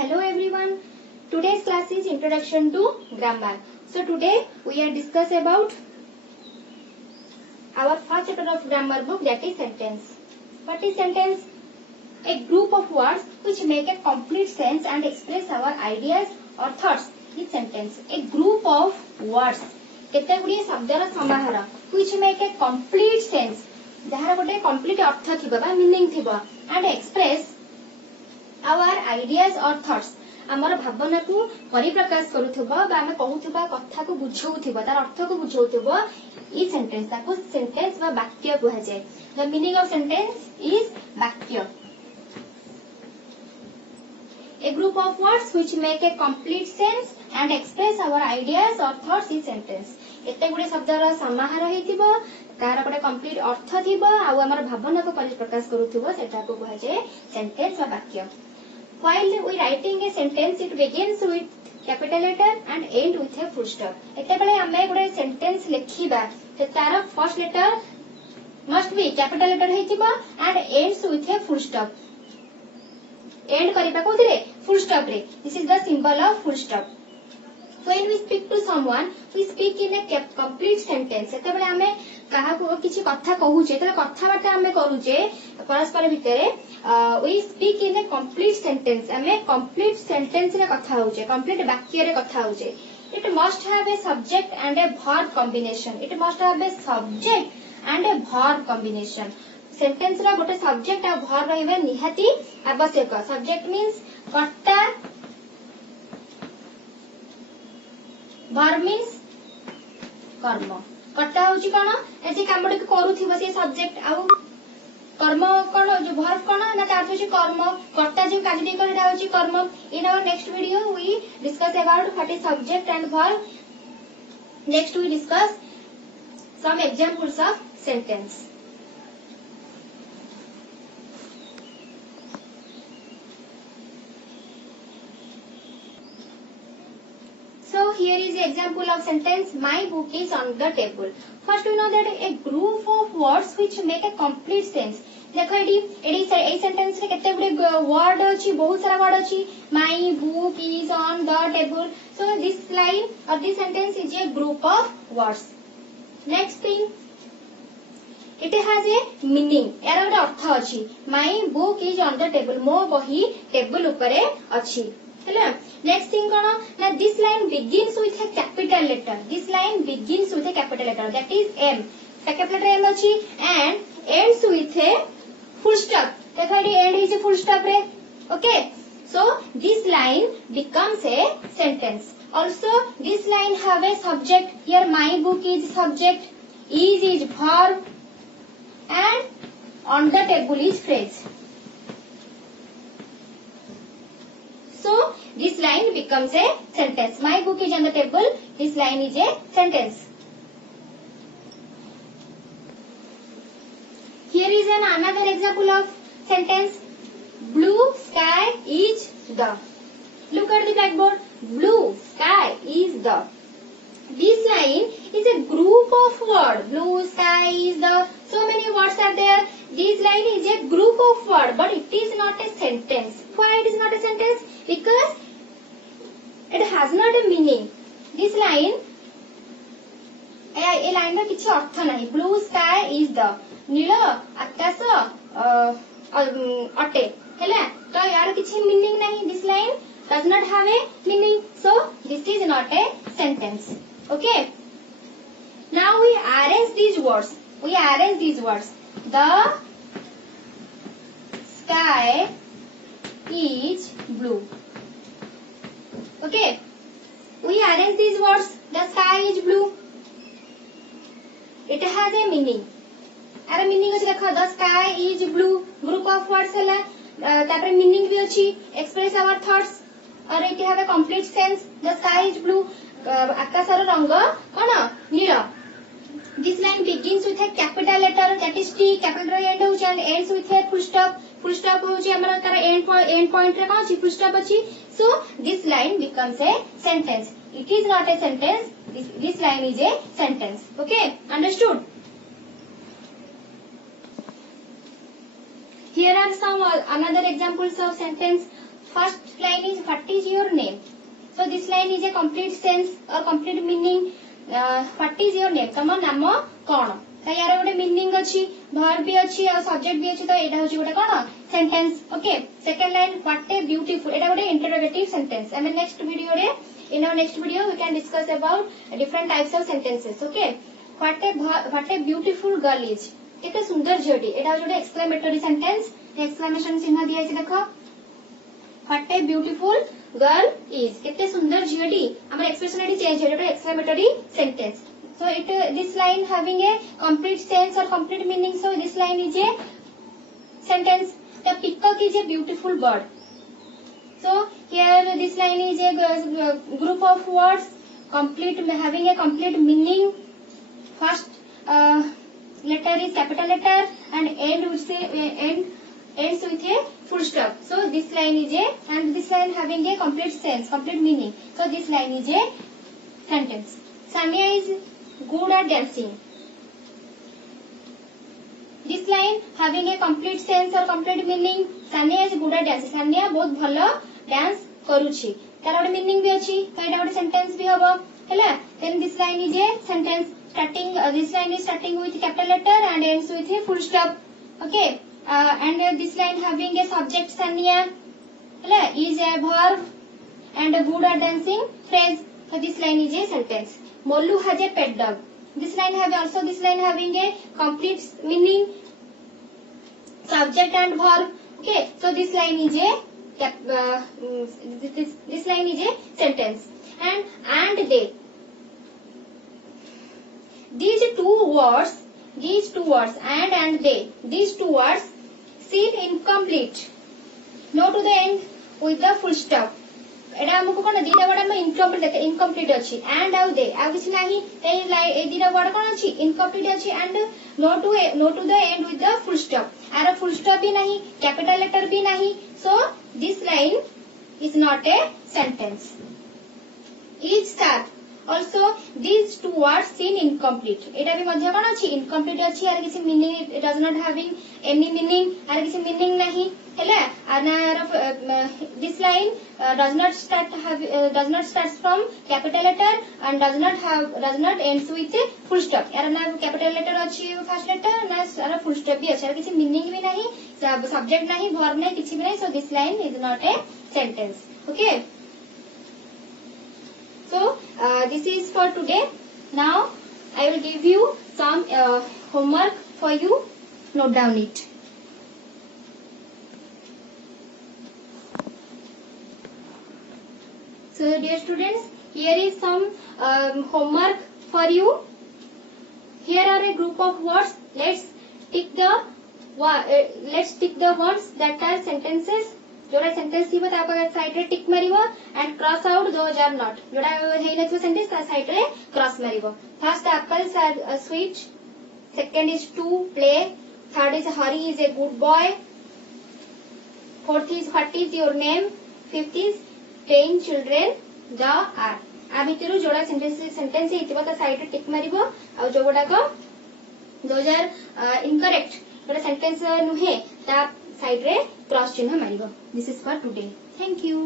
Hello everyone. Today's class is Introduction to Grammar. So today we are discuss about our first chapter of grammar book, that is sentence. What is sentence? A group of words which make a complete sense and express our ideas or thoughts is sentence. A group of words केते गुडी शब्दर समाहार which make a complete sense जहार गोटे complete अर्थ थिबा बा meaning थिबा and express our ideas or thoughts आमर भावना को परिप्रकाश करूथबा बा हम कहूथबा कथा को बुझौथबा तार अर्थ को बुझौथबा ई सेंटेंस ताको सेंटेंस बा वाक्य कहै जाय. The meaning of sentence is वाक्य. A group of words which make a complete sense and express our ideas or thoughts is sentence. एते गुडे शब्दर समाहार हेतिबो तार गोटे कंप्लीट अर्थ थिबो आ हमर भावना को परिप्रकाश करूथबो सेटा को कहै जाय सेंटेंस बा वाक्य. While we writing a sentence, it begins with capital letter and end with a full stop. एते बेले हमें गोटे सेंटेंस लिखिबा ते तार first letter must be capital letter हेतिबो and ends with a full stop. End करिबा कोथिरे full stop रे. This is the symbol of full stop. When we speak to someone, we speak in a complete sentence. एते बेले हमें काहा को किछि कथा कहूचे त कथा बाटा हमें करूचे परस्पर भितरे we speak in a complete sentence. हमें complete sentence रे कथा होचे, complete वाक्य रे कथा होचे. It must have a subject and a verb combination. It must have a subject and a verb combination. Sentence रा गोटे सब्जेक्ट आ वर्ब रहबे निहाती आवश्यक. सब्जेक्ट मींस कर्ता, वर्ब मींस कर्म. कर्ता होची कोन ए जे कामडे करूथिबो से सब्जेक्ट आ कर्म कोन जो वर्ब कोन ना तार होची कर्म. कर्ता जे काजडी करडा होची कर्म. In our next video we discuss about what is subject and verb. Next we discuss some examples of sentence. So here is the example of sentence. My book is on the table. First we know that a group of words which make a complete sense. देखो AD a sentence रे केते गुडे word अछि, बहुत सारा word अछि. My book is on the table. So this line or this sentence is a group of words. Next thing, it has a meaning. यार गोटे अर्थ अछि. My book is on the table. मो बही table ऊपरे अछि. Next thing kono na this line begins with a capital letter. This line begins with a capital letter, that is M. Capital letter M achi and ends with a full stop. देखो ये end is a full stop रे. Okay, so this line becomes a sentence. Also this line have a subject. Here my book is subject, is verb and on the table is phrase. So this line becomes a sentence. My book is on the table. This line is a sentence. Here is another example of sentence. Blue sky is the. Look at the blackboard. Blue sky is the. This line is a group of words. Blue sky is the. So many words are there. This line is a group of words, but it is not a sentence. Why it is not a sentence? Because it has not a meaning. This line, a line रा किछि अर्थ नाही. Blue sky is the. नील आकाश अटे हैला तो यार किछि meaning नाही. This line does not have a meaning, so this is not a sentence. Okay, now we arrange these words. The sky is blue. Okay, we arrange these words. The sky is blue. It has a meaning. अरे meaning अछि देखो. The sky is blue. Group of words हैला तापर meaning भी अछि. Express our thoughts और it have a complete sense. The sky is blue. आकाशर रंग कोन नील. This line begins with a capital letter, that is T. Capital end होछि and ends with a full stop. Full stop होछि हमर तार end point रे कोन अछि full stop अछि. So this line becomes a sentence. It is not a sentence. This line is a sentence. Okay, understood? Here are some another examples of sentence. first line is what is your name. So this line is a complete sense or complete meaning. What is your name? तम नाम कौन? तो यार गोटे meaning अच्छी, verb भी अच्छी और सब्जेक्ट भी अच्छी, तो एटा होची गोटे कोन sentence. Okay. Second line what a beautiful, एटा गोटे interrogative sentence. And next video रे, in our next video we can discuss about different types of sentences. Okay. What a beautiful girl is, केते सुंदर झियोटी, एटा होची गोटे एक्सक्लेमेटरी सेंटेंस. एक्सक्लेमेशन चिन्ह दिया है, देखो. What a beautiful girl is, केते सुंदर झियोटी. हमर एक्सप्रेशन एटी चेंज है, exclamatory sentence. So this line having a complete sense or complete meaning. So this line is a sentence. The peacock is a beautiful bird. So here this line is a group of words complete having a complete meaning. First letter is capital letter and ends with a full stop. So this line is and this line having a complete sense, complete meaning. So this line is a sentence. Sania is good at dancing. This line having a complete sense or complete meaning. Sania is good at dancing. Sania बहुत भलो dance करूची. तार गोटे meaning भी अच्छी, तो एटा गोटे sentence भी हबो. हैला. Then this line is a sentence starting. This line is starting with capital letter and ends with a full stop. Okay. And this line having a subject Sania. हैला, is a verb and a good at dancing phrase. So this line is a sentence. Molu has a pet dog. This line having a complete meaning, subject and verb. Okay, so this line is a this line is a sentence. And they, these two words and they, these two words seem incomplete. No to the end with the full stop. एटा हमको कोन दीटा word हम incomplete अछि. And आउ दे आ किछ नाही, ए दीटा word कोन अछि incomplete अछि. And no to the end with the full stop. आर full stop भी नाही, कैपिटल लेटर भी नाही. So this line is not a sentence. Is sharp. Also these two words seem incomplete. एटा भी मध्य कोन अछि इनकम्प्लीट अछि. आर किछ meaning, it does not having any meaning. आर किछ मीनिंग नाही. हैला. आर this line does not start from capital letter and does not ends with a full stop. यार ना capital letter अछि फर्स्ट लेटर, ना सारा full stop भी अछि. आर किछ मीनिंग भी नाही, सब्जेक्ट नाही, वर्ब नाही, किछ भी नाही. So this line is not a sentence. Okay. So this is for today. Now I will give you some homework for you. Note down it. So dear students, here is some homework for you. Here are a group of words. Let's tick the words that are sentences. जोड़ा sentence थीबो ता पर side रे tick मारिबो and cross out those are not. जोड़ा हेइ नथो sentence ता साइड रे क्रॉस मारिबो. First apples are sweet. Second is to play. Third is Hari is a good boy. Fourth is what is your name. Fifth is 10 children the are. आ भितरु जोड़ा sentence हेतिबो ता साइड रे टिक मारिबो. आ जो गोडा को दोज आर इनकरेक्ट, जोड़ा sentence नुहे ता साइड रे क्रॉस चिन्ह मारिबो. This is for today. Thank you.